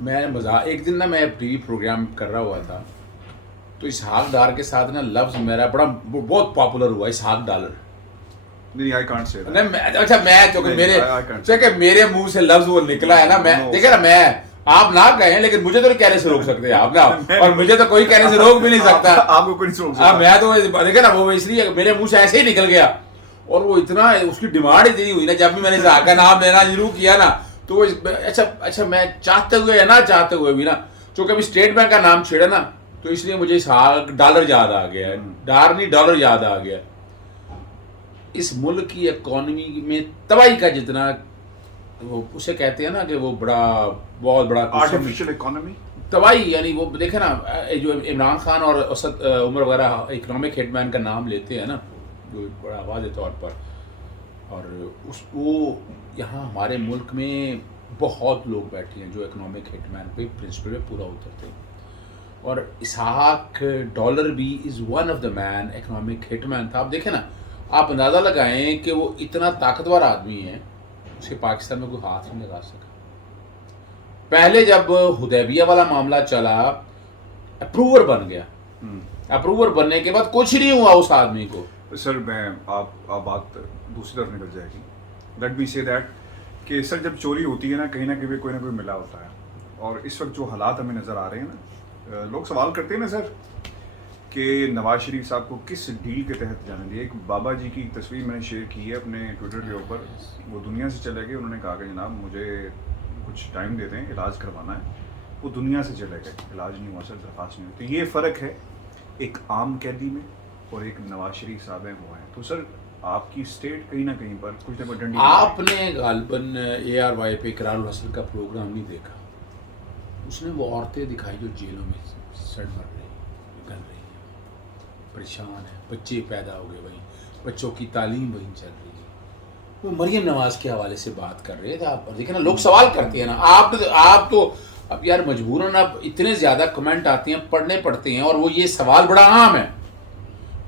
میں مزاح ایک دن نا میں ٹی وی پروگرام کر رہا ہوا تھا تو اسحاق ڈار کے ساتھ نا لفظ میرا بہت پاپولر ہوا اسحاق ڈالر. نہیں آئی کانٹ سے اچھا میں چونکہ میرے منہ سے لفظ وہ نکلا ہے نا, میں دیکھے نا, میں آپ نہ کہیں لیکن مجھے تو نہیں کہنے سے روک سکتے آپ نا, اور مجھے تو کوئی کہنے سے روک بھی نہیں سکتا. آپ کو کوئی نہیں روک سکتا. میں تو دیکھے نا وہ اس لیے میرے منہ سے ایسے ہی نکل گیا, اور وہ اتنا اس کی ڈیمانڈ اتنی ہوئی نا, جب بھی میں نے اسحاق کا نام لینا شروع کیا نا تو وہ اچھا میں چاہتے ہوئے یا نہ چاہتے ہوئے بھی نا, چونکہ ابھی اسٹیٹ بینک کا نام چھیڑا نا تو اس لیے مجھے اسحاق ڈالر یاد آ گیا, ڈار نہیں ڈالر یاد آ گیا. اس ملک کی اکانومی میں تباہی کا جتنا وہ اسے کہتے ہیں نا کہ وہ بہت بڑا آرٹیفیشل اکانومی تباہی, یعنی وہ دیکھیں نا جو عمران خان اور اسد عمر وغیرہ اکنامک ہیڈ مین کا نام لیتے ہیں نا جو بڑا واضح طور پر, اور وہ یہاں ہمارے ملک میں بہت لوگ بیٹھے ہیں جو اکنامک ہیڈ مین پہ پرنسپل پہ پورا اترتے ہیں, اور اسحاق ڈالر بھی is one of the main economic head man تھا. آپ دیکھیں نا, آپ اندازہ لگائیں کہ وہ اتنا طاقتور آدمی ہے, اسے پاکستان میں کوئی ہاتھ نہیں لگا سکا. پہلے جب حدیبیہ والا معاملہ چلا اپروور بن گیا, اپروور بننے کے بعد کچھ نہیں ہوا اس آدمی کو. سر میں آپ بات دوسری طرف نکل جائے گی. لیٹ می سے دیٹ کہ سر جب چوری ہوتی ہے نا کہیں نہ کہیں کوئی نہ کوئی ملا ہوتا ہے, اور اس وقت جو حالات ہمیں نظر آ رہے ہیں نا, لوگ سوال کرتے ہیں نا سر کہ نواز شریف صاحب کو کس ڈیل کے تحت جانے دیا. ایک بابا جی کی تصویر میں نے شیئر کی ہے اپنے ٹویٹر کے اوپر, وہ دنیا سے چلے گئے, انہوں نے کہا کہ جناب مجھے کچھ ٹائم دے دیں, علاج کروانا ہے. وہ دنیا سے چلے گئے, علاج نہیں ہوا سر, درخواست نہیں ہوئی. تو یہ فرق ہے ایک عام قیدی میں اور ایک نواز شریف صاحب ہیں وہ ہیں. تو سر آپ کی اسٹیٹ کہیں نہ کہیں پر کچھ نہ کچھ ڈنڈی. آپ نے غالباً ARY پہ اقرار الحسن کا پروگرام نہیں دیکھا. اس نے وہ عورتیں دکھائی جو جیلوں میں سڑ مر رہی ہیں, گل رہی ہیں, پریشان ہیں, بچے پیدا ہو گئے وہیں, بچوں کی تعلیم وہیں چل رہی ہے. وہ مریم نواز کے حوالے سے بات کر رہے تھے. آپ دیکھیں نا, لوگ سوال کرتے ہیں نا, آپ تو اب یار مجبوراً اب اتنے زیادہ کمنٹ آتے ہیں, پڑھنے پڑتے ہیں, اور وہ یہ سوال بڑا عام ہے.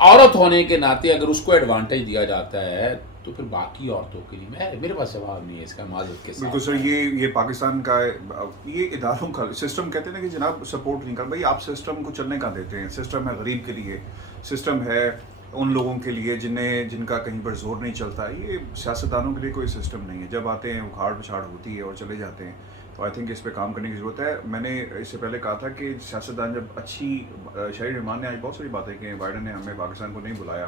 عورت ہونے کے ناطے اگر اس کو ایڈوانٹیج دیا جاتا ہے تو پھر باقی عورتوں کے لیے میرے پاس جواب نہیں ہے اس کا معذرت کے ساتھ. بالکل سر, یہ پاکستان کا یہ اداروں کا سسٹم کہتے ہیں نا کہ جناب سپورٹ نہیں کر. بھائی آپ سسٹم کو چلنے کا دیتے ہیں. سسٹم ہے غریب کے لیے, سسٹم ہے ان لوگوں کے لیے جن کا کہیں پر زور نہیں چلتا. یہ سیاستدانوں کے لیے کوئی سسٹم نہیں ہے. جب آتے ہیں اکھاڑ پچھاڑ ہوتی ہے اور چلے جاتے ہیں. تو آئی تھنک اس پہ کام کرنے کی ضرورت ہے. میں نے اس سے پہلے کہا تھا کہ سیاستدان جب اچھی, شاہد رحمان نے آج بہت ساری باتیں کی ہیں, بائیڈن نے ہمیں پاکستان کو نہیں بلایا,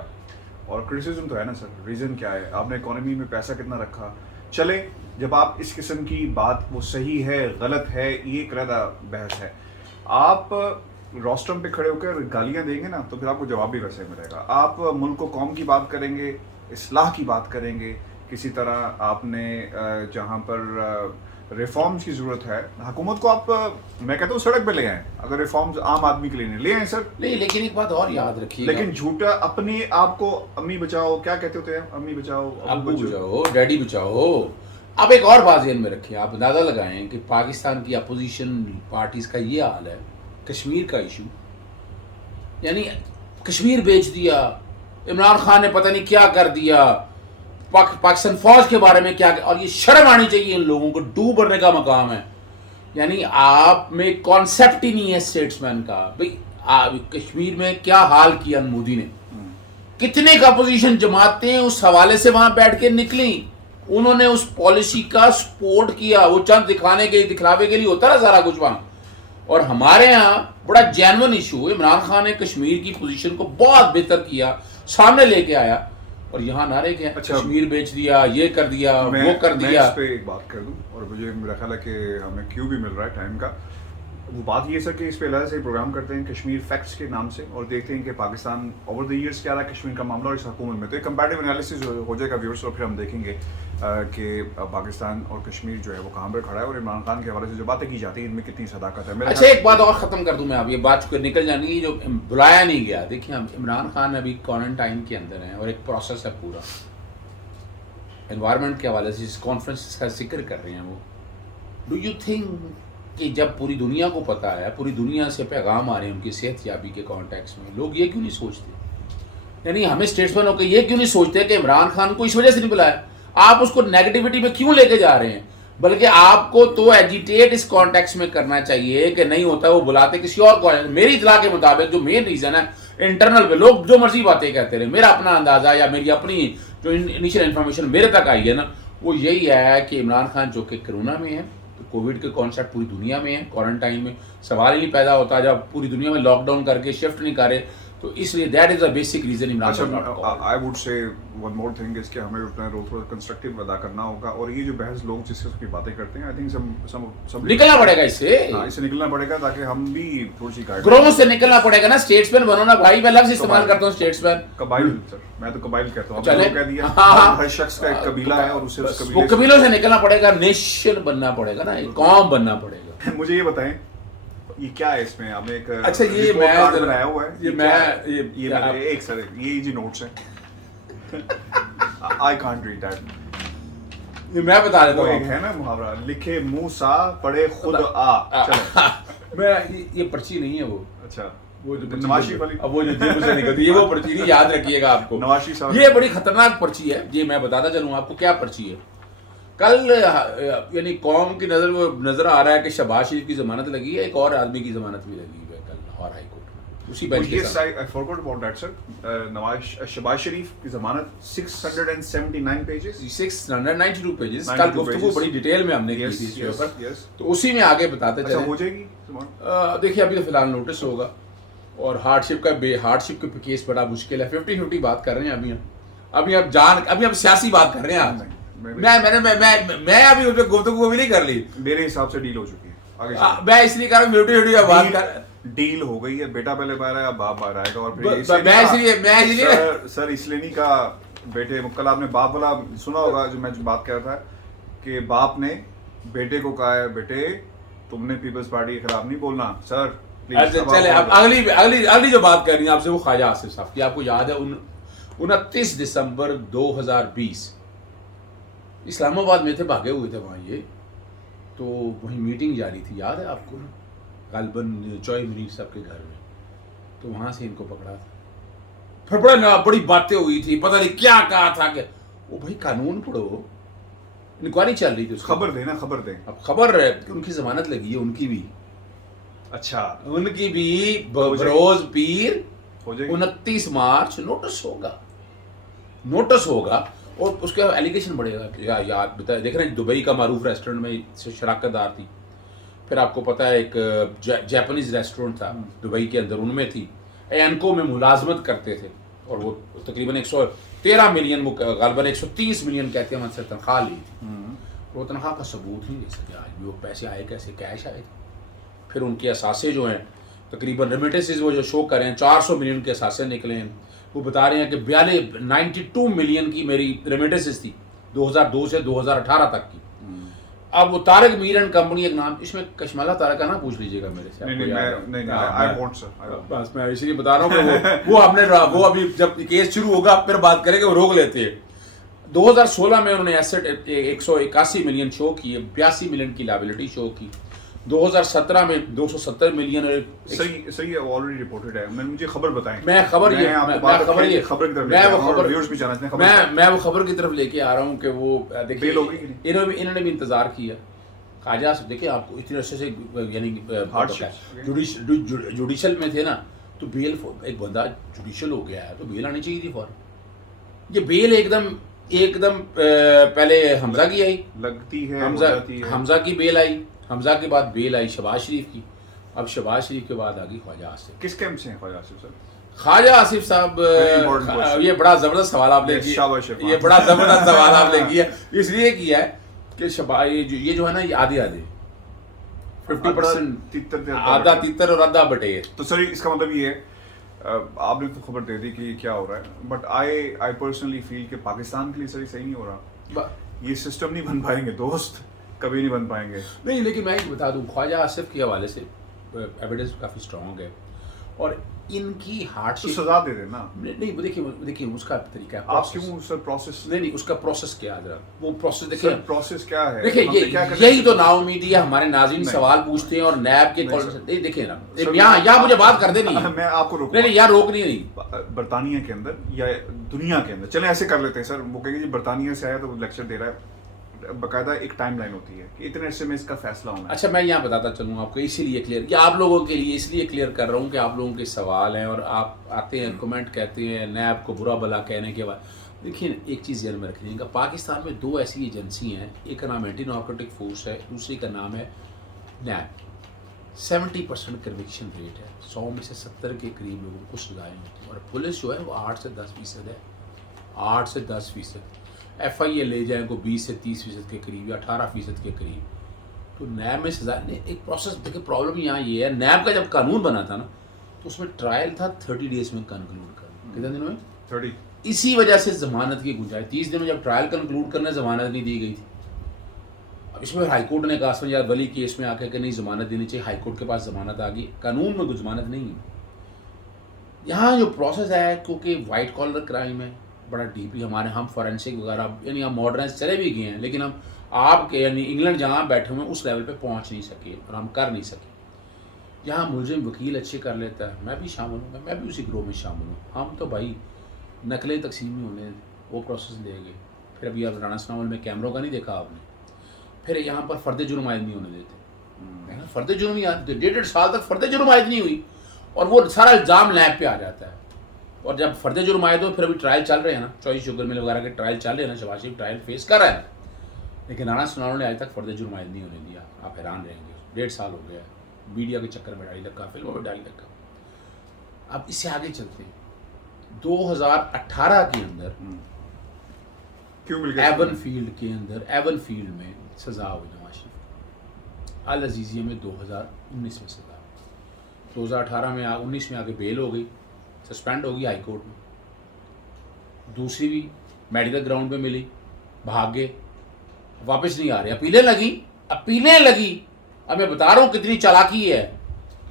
اور کرٹیسزم تو ہے نا سر. ریزن کیا ہے, آپ نے اکانومی میں پیسہ کتنا رکھا. چلے جب آپ اس قسم کی بات وہ صحیح ہے غلط ہے یہ ایک علیحدہ بحث ہے. آپ روسٹرم پہ کھڑے ہو کر گالیاں دیں گے نا تو پھر آپ کو جواب بھی ویسے ملے گا. آپ ملک و قوم کی بات کریں گے, اصلاح کی بات کریں گے, کسی طرح آپ نے جہاں پر ریفارمز کی ضرورت ہے حکومت کو, آپ میں کہتا ہوں سڑک پہ لے آئیں. اگر ریفارمز عام آدمی کے لیے نہیں لے آئیں سر, نہیں, لیکن ایک بات اور یاد رکھیے, لیکن جھوٹا اپنی آپ کو امی بچاؤ کیا کہتے ہوتے ہیں, امی بچاؤ, ابو بچاؤ, ڈیڈی بچاؤ. اب ایک اور بات ذہن میں رکھیں, آپ اندازہ لگائیں کہ پاکستان کی اپوزیشن پارٹیز کا یہ حال ہے. کشمیر کا ایشو, یعنی کشمیر بیچ دیا, عمران خان نے پتہ نہیں کیا کر دیا, پاکستان فوج کے بارے میں کیا, اور یہ شرم آنی چاہیے ان لوگوں کو, ڈوب بھرنے کا مقام ہے. یعنی آپ میں کانسیپٹ ہی نہیں ہے اسٹیٹس مین کا. بھائی کشمیر میں کیا حال کیا مودی نے, کتنے کا اپوزیشن جماعتیں اس حوالے سے وہاں بیٹھ کے نکلیں, انہوں نے اس پالیسی کا سپورٹ کیا. وہ چند دکھلاوے کے لیے ہوتا نا سارا کچھ وہاں. اور ہمارے ہاں بڑا جینون ایشو ہے, عمران خان نے کشمیر کی پوزیشن کو بہت بہتر کیا, سامنے لے کے آیا, اور یہاں نعرے کے کشمیر بیچ دیا, یہ کر دیا, وہ کر دیا. میں اس پہ ایک بات کر دوں, اور مجھے میرا خیال ہے کہ ہمیں کیوں بھی مل رہا ہے ٹائم کا. وہ بات یہ سر کہ اس پہ علیحدہ سے پروگرام کرتے ہیں کشمیر فیکٹس کے نام سے, اور دیکھتے ہیں کہ پاکستان اوور دی ایئرس کیا رہا ہے کشمیر کا معاملہ اور اس حکومت میں. تو ایک کمپیریٹیو انالیسس ہو جائے گا ویورس, اور پھر ہم دیکھیں گے کہ پاکستان اور کشمیر جو ہے وہ کہاں پر کھڑا ہے, اور عمران خان کے حوالے سے جو باتیں کی جاتی ہیں ان میں کتنی صداقت ہے. اچھا ایک بات اور ختم کر دوں میں, آپ یہ بات نکل جانے کی, جو بلایا نہیں گیا. دیکھیں عمران خان ابھی کوارنٹائن کے اندر ہیں, اور ایک پروسیس ہے پورا انوائرمنٹ کے حوالے سے, جس کانفرنس کا ذکر کر رہے ہیں وہ. ڈو یو تھنک کہ جب پوری دنیا کو پتہ ہے, پوری دنیا سے پیغام آ رہے ہیں ان کی صحت یابی کے کانٹیکس میں, لوگ یہ کیوں نہیں سوچتے, یعنی ہمیں اسٹیٹسمین ہو کے یہ کیوں نہیں سوچتے کہ عمران خان کو اس وجہ سے نہیں بلایا, آپ اس کو نیگیٹیوٹی میں کیوں لے کے جا رہے ہیں. بلکہ آپ کو تو ایجیٹیٹ اس کانٹیکس میں کرنا چاہیے کہ نہیں ہوتا ہے وہ بلاتے کسی اور کو. میری اطلاع کے مطابق جو مین ریزن ہے انٹرنل پہ لوگ جو مرضی باتیں کہتے رہے, میرا اپنا اندازہ یا میری اپنی جو انیشیل انفارمیشن میرے تک آئی ہے نا وہ یہی ہے کہ عمران خان جو کہ کرونا میں ہے, تو کووڈ کے کانسیپٹ پوری دنیا میں ہے, کوارنٹائن میں سوال ہی نہیں پیدا ہوتا جب پوری دنیا میں لاک ڈاؤن کر کے شفٹ نہیں کرے, تو اس لیے that is a basic reason Imran Khan. I would say one more thing اس کہ ہمیں اپنا رول تھوڑا کنسٹرکٹیو ادا کرنا ہوگا, اور یہ جو بحث لوگ جس کی باتیں کرتے ہیں آئی تھنک سم نکلنا پڑے گا اس سے نکلنا پڑے گا تاکہ ہم بھی تھوڑی سی گروہ سے نکلنا پڑے گا نا. اسٹیٹس مین بنو نا بھائی, میں لفظ استعمال کرتا ہوں اسٹیٹس مین. قبائل سر, میں تو قبائل کہتا ہوں, چلے کہہ دیا ہر شخص کا ایک قبیلہ ہے اور اسے اس وہ قبیلوں سے نکلنا پڑے گا, نیشن بننا پڑے گا نا, ایک قوم بننا پڑے گا. مجھے یہ بتائیں یہ کیا ہے اس میں, ہم ایک اچھا یہ میں بنایا ہوا ہے, یہ ایک سر یہ جی نوٹس ہیں, آئی کانٹ ریڈ دیٹ. میں بتا دیتا ہوں, ایک ہے نا محاورہ, لکھے منہ سا پڑھے خود آ. میں یہ پرچی نہیں ہے وہ, اچھا وہ نواز شریف والی, اب وہ جو جیب سے نکلتی ہے وہ پرچی نہیں, یاد رکھیے گا آپ کو. نواز شریف صاحب یہ بڑی خطرناک پرچی ہے, یہ میں بتاتا چلوں آپ کو کیا پرچی ہے. کل یعنی قوم کی نظر وہ نظر آ رہا ہے کہ شہباز شریف کی ضمانت لگی ہے, ایک اور آدمی کی ضمانت بھی لگی ہے کل لاہور ہائی کورٹ میں اسی بینچ کے ساتھ. I forgot about that sir. Shahbaz شریف کی ضمانت 679 pages 692 پیجز. کل گفتگو بڑی ڈیٹیل میں ہم نے کی تھی اس کے اوپر, تو اسی میں آگے بتاتے چلیں. ہو جائے گی دیکھیے ابھی تو فی الحال نوٹس ہوگا, اور ہارڈ شپ کا کیس بڑا مشکل ہے. 50-50 بات کر رہے ہیں ابھی اب سیاسی بات کر رہے ہیں. میں ابھی اس پہ گفتگو بھی نہیں کر لی, میرے حساب سے ڈیل ہو چکی ہے. میں اس لیے کہہ رہا ہوں 50-50 بات کر, ڈیل ہو گئی ہے. بیٹا پہلے باہر آیا, باپ باہر آئے گا, اور پھر سر اس لیے نہیں کہا بیٹے, کل آپ نے باپ والا سنا ہوگا جو میں بات کر رہا تھا کہ باپ نے بیٹے کو کہا ہے بیٹے تم نے پیپلز پارٹی کے خلاف نہیں بولنا سر. چلے اب اگلی جو بات کر رہی ہیں آپ سے وہ خواجہ آصف صاحب کی. آپ کو یاد ہے 29 دسمبر 2020 اسلام آباد میں تھے, بھاگے ہوئے تھے وہاں یہ, تو وہیں میٹنگ جاری تھی, یاد ہے آپ کو, غالباً چوئی منیر صاحب کے گھر میں, تو وہاں سے ان کو پکڑا تھا. پھر بڑی باتیں ہوئی تھی, پتہ نہیں کیا کہا تھا کہ وہ بھائی قانون پڑھو, انکوائری چل رہی تھی, خبر دیں نا, خبر دیں. اب خبر ہے کہ ان کی ضمانت لگی ہے, ان کی بھی. اچھا ان کی بھی بروز پیر 29 مارچ نوٹس ہوگا, اور اس کا ایلیگیشن بڑھے گا. یاد دیکھ رہے ہیں دبئی کا معروف ریسٹورنٹ میں شراکت دار تھی, پھر آپ کو پتا ہے ایک جاپنیز ریسٹورنٹ تھا دبئی کے اندر, ان میں تھی, اینکو میں ملازمت کرتے تھے, اور وہ تقریباً 113 ملین غالباً 130 ملین کہتے ہیں سے تنخواہ لی تھی. وہ تنخواہ کا ثبوت نہیں دے سکے آج بھی, وہ پیسے آئے کیسے, کیش آئے تھے. پھر ان کے اثاثے جو ہیں تقریباً ریمیٹنسز وہ جو شو کر رہے ہیں 400 ملین کے اثاثے نکلے ہیں. وہ بتا رہے ہیں کہ 92 ملین کی میری ریمیٹنسز تھی 2002 سے 2018 تک کی. اب وہ طارق میر اینڈ کمپنی ایک نام, اس میں کشمالہ طارق کا نام پوچھ لیجیے گا میرے سے. بس میں اسی لیے بتا رہا ہوں کہ وہ ابھی جب کیس شروع ہوگا پھر بات کریں گے, وہ روک لیتے ہیں. 2016 میں انہوں نے ایسٹ 181 ملین شو کی, 82 ملین کی لائبلٹی شو کی. 2017 میں 270 ملین. صحیح ہے, آلریڈی رپورٹڈ ہے. مجھے خبر بتائیں, میں وہ خبر کی طرف لے کے آ رہا ہوں کہ وہ دیکھیے انہوں نے بھی انتظار کیا. خواجہ دیکھیں آپ کو اتنے عرصے سے یعنی جوڈیشل میں تھے نا, تو بیل ایک بندہ جوڈیشل ہو گیا ہے تو بیل آنی چاہیے تھی فوراً. یہ بیل ایک دم پہلے حمزہ کی آئی, لگتی ہے حمزہ کی بیل آئی, حمزہ کے بعد بیل آئی شہباز شریف کی, اب شہباز شریف کے بعد آ گئی خواجہ آصف. کس کیمپ سے ہیں خواجہ آصف صاحب؟ خواجہ آصف صاحب یہ بڑا زبردست سوال آپ نے کیا, یہ بڑا زبردست سوال آپ نے کیا. اس لیے کیا ہے کہ یہ جو ہے نا یہ آدھے 50% آدھا تیتر اور آدھا بٹیر. تو سر اس کا مطلب یہ ہے, آپ نے تو خبر دے دی کہ کیا ہو رہا ہے, بٹ آئی پرسنلی فیل کہ پاکستان کے لیے سر صحیح نہیں ہو رہا. یہ سسٹم نہیں بن پائیں گے دوست, کبھی نہیں بن پائیں گے. نہیں لیکن میں بتا دوں خواجہ آصف کے حوالے سے ایویڈنس کافی اسٹرانگ ہے, اور ان کی ہارڈ شپ سزا دے دینا. نہیں دیکھیے اس کا طریقہ ہے. آپ کیوں سر پروسیس, نہیں اس کا پروسیس کیا ہے, وہ پروسیس دیکھیں, پروسیس کیا ہے. دیکھیں یہی تو نا امیدی ہے. ہمارے ناظرین سوال پوچھتے ہیں اور نیب کے دیکھیں نا, یہاں مجھے بات کر دے نہیں, میں آپ کو روک نہیں یہاں روکنی نہیں. برطانیہ کے اندر یا دنیا کے اندر, چلیں ایسے کر لیتے ہیں سر, وہ کہیں گے جی برطانیہ سے آیا تو لیکچر دے رہا ہے, باقاعدہ ایک ٹائم لائن ہوتی ہے کہ اتنے عرصے میں اس کا فیصلہ ہونا ہے. اچھا میں یہاں بتاتا چلوں آپ کو اسی لیے کلیئر کہ آپ لوگوں کے لیے اس لیے کلیئر کر رہا ہوں کہ آپ لوگوں کے سوال ہیں اور آپ آتے ہیں کمنٹ کہتے ہیں نیب کو برا بلا کہنے کے بعد. دیکھیں ایک چیز ذہن میں رکھیے گا, پاکستان میں 2 ایسی ایجنسی ہیں, ایک کا نام اینٹی نارکوٹک فورس ہے, دوسری کا نام ہے نیب. 70% کنوکشن ریٹ ہے, 100 میں سے 70 کے قریب لوگوں کو سزائیں ہوتی ہیں, اور پولیس جو ہے وہ 8 سے 10% ہے, 8 سے 10%. ایف آئی اے لے جائیں کو 20 سے 30% کے قریب یا 18% کے قریب. تو نیب میں سزا نے ایک پروسیس دیکھیں. پرابلم یہاں یہ ہے, نیب کا جب قانون بنا تھا نا تو اس میں ٹرائل تھا 30 ڈیز میں کنکلوڈ کرنا. کتنے دنوں میں؟ 30. اسی وجہ سے ضمانت کی گنجائش 30 دن میں جب ٹرائل کنکلوڈ کرنے ضمانت نہیں دی گئی تھی. اب اس میں ہائی کورٹ نے کہا یار ولی کیس میں آ کے کہ نہیں ضمانت دینی چاہیے, ہائی کورٹ کے پاس ضمانت آ گئی, قانون میں کوئی ضمانت نہیں ہے. یہاں جو پروسیس ہے کیونکہ وائٹ کالر کرائم ہے بڑا ڈیپلی, ہمارے ہم فورینسک وغیرہ یعنی ہم ماڈرنائز چلے بھی گئے ہیں, لیکن ہم آپ کے یعنی انگلینڈ جہاں بیٹھے ہوئے اس لیول پہ پہنچ نہیں سکے اور ہم کر نہیں سکے. یہاں ملزم وکیل اچھے کر لیتا ہے, میں بھی شامل ہوں, میں بھی اسی گروہ میں شامل ہوں. ہم تو بھائی نقلیں تقسیم ہی ہونے وہ پروسیس لے گئے. پھر ابھی آپ رانا سناول میں کیمروں کا نہیں دیکھا آپ نے, پھر یہاں پر فرد جرم عائد نہیں ہونے دیتے. فرد جرم ہی 1.5 سال تک فرد جرم عائد نہیں ہوئی اور وہ سارا الزام لیب پہ آ جاتا ہے. اور جب فرد جرم عائد ہو پھر ابھی ٹرائل چل رہے ہیں نا, چوائس شوگر مل وغیرہ کے ٹرائل چل رہے ہیں نا, شہباز شریف ٹرائل فیس کر رہا ہے, لیکن رانا سناول نے آج تک فرد جرم عائد نہیں ہونے دیا. آپ حیران رہیں گے, 1.5 سال ہو گیا ہے, میڈیا کے چکر میں ڈالی لگا, فلموں میں ڈالی لگا. اب اس سے آگے چلتے ہیں. 2018 کے اندر ایون فیلڈ کے اندر, ایون فیلڈ میں سزا ہوئی نواز شریف. العزیزیہ میں 2019 میں سزا, 2018 میں 19 میں آگے بیل ہو گئی, سسپینڈ ہوگی ہائی کورٹ میں. دوسری بھی میڈیکل گراؤنڈ پہ ملی, بھاگ گئے, واپس نہیں آ رہے. اپیلیں لگی. اب میں بتا رہا ہوں کتنی چالاکی ہے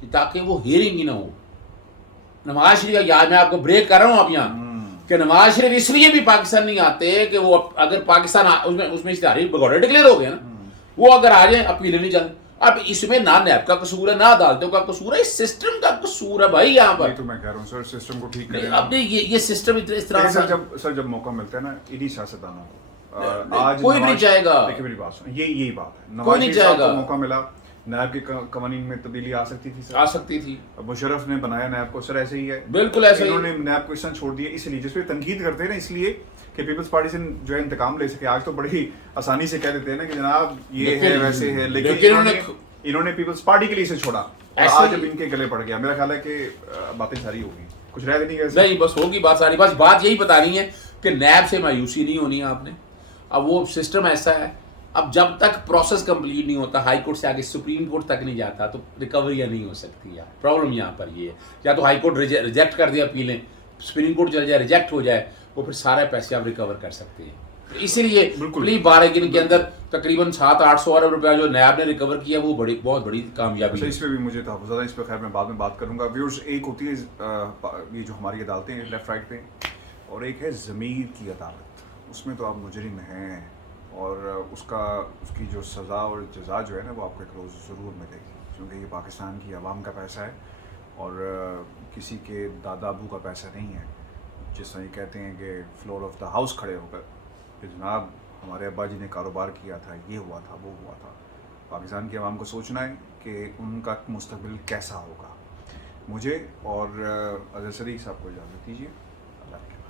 کہ تاکہ وہ ہیئرنگ ہی نہ ہو. نواز شریف کا یاد میں آپ کو بریک کر رہا ہوں اب یہاں کہ نواز شریف اس لیے بھی پاکستان نہیں آتے کہ وہ اگر پاکستان اس میں اشتہاری بغور ڈکلیئر ہو گیا نا, وہ اگر آ جائیں اپیلیں نہیں چلتی. اب اس میں نہ نیب کا قصور ہے, نہ عدالتوں کا قصور ہے, اس سسٹم کا قصور ہے بھائی. یہاں پر تو میں کہہ رہا ہوں سر سسٹم کو ٹھیک کریں. اب یہ سسٹم اس طرح سر جب موقع ملتا ہے نا انہی سیاستدانوں کو, آج کوئی نہیں چاہے گا. دیکھیں میری بات سنیں, یہی بات ہے. کوئی نہیں چاہے گا. موقع ملا, نیب کے قوانین میں تبدیلی آ سکتی تھی سر, آ سکتی تھی. مشرف نے بنایا نیب کو, سر ایسے ہی ہے, بالکل ایسے ہی. انہوں نے نیب کو اس طرح چھوڑ دیا اس لیے, جس پہ تنقید کرتے ہیں نا, اس لیے کہ پیپلز پارٹی سے جو ہے انتقام لے سکے. آج تو بڑی آسانی سے کہہ دیتے ہیں نا کہ جناب یہ ہے ویسے ہے, لیکن انہوں نے پیپلز پارٹی کے لیے اسے چھوڑا اور آج جب ان کے گلے پڑ گیا. میرا خیال ہے کہ باتیں ساری ہوگی, کچھ رہ نہیں گئے. نہیں بس ہوگی بات ساری. بس بات یہی بتانی ہے کہ نیب سے مایوسی نہیں ہونی ہے آپ نے. اب وہ سسٹم ایسا ہے, اب جب تک پروسیس کمپلیٹ نہیں ہوتا, ہائی کورٹ سے آگے سپریم کورٹ تک نہیں جاتا, تو ریکوریاں نہیں ہو سکتی. یار پرابلم یہاں پر یہ ہے, یا تو ہائی کورٹ ریجیکٹ کر دے اپیلیں, سپریم کورٹ چل جائے ریجیکٹ ہو جائے, وہ پھر سارے پیسے آپ ریکور کر سکتے ہیں. اسی لیے پلی 12 دن کے اندر تقریباً 700-800 ارب روپیہ جو نیب نے ریکور کیا وہ بہت بڑی کامیابی ہے. اس پہ بھی مجھے تحفظات ہے, اس پہ خیر میں بعد میں بات کروں گا. ویورز, ایک ہوتی ہے یہ جو ہماری عدالتیں ہیں لیفٹ رائٹ پہ, اور ایک ہے ضمیر کی عدالت. اس میں تو آپ مجرم ہیں اور اس کی جو سزا اور جزا جو ہے نا وہ آپ کو ایک روز ضرور ملے گی, کیونکہ یہ پاکستان کی عوام کا پیسہ ہے اور کسی کے دادا ابو کا پیسہ نہیں ہے. جس طرح یہ کہتے ہیں کہ فلور آف دا ہاؤس کھڑے ہو کر کہ جناب ہمارے ابا جی نے کاروبار کیا تھا, یہ ہوا تھا, وہ ہوا تھا. پاکستان کی عوام کو سوچنا ہے کہ ان کا مستقبل کیسا ہوگا. مجھے اور اظہر صدیق صاحب کو اجازت دیجیے. اللہ حافظ.